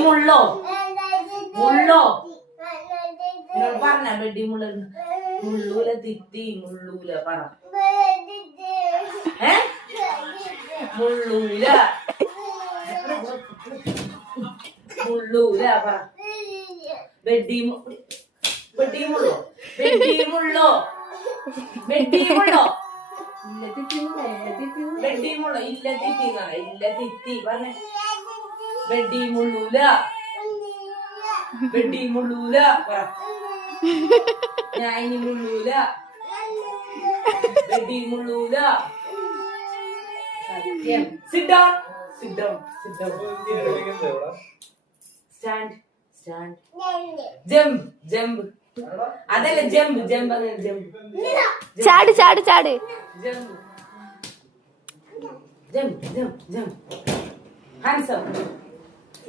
മുള്ളോ മുള്ളോ എന്നോട് പറഞ്ഞ ബെഡി മുള്ള മുള്ളൂല തിത്തി മുള്ളൂല പറ മുള്ളൂല മുള്ളൂല പറ ബെഡി മുള്ളോ ബെഡി മുള്ളോ ബെഡി മുള്ളോ ബെഡി മുള്ളോ ഇല്ല തിത്തി ഇല്ല തിത്തി പറഞ്ഞ ബെഡി മുള്ളൂല ബെഡി മുള്ളൂല പറ ഞാൻ ഇനി മുള്ളൂല ബെഡി മുള്ളൂല സത്യം sit down sit down sit down stand stand jump jump അതല്ല jump jump അങ്ങനെ jump ചാട് ചാട് ചാട് jump jump jump jump hands up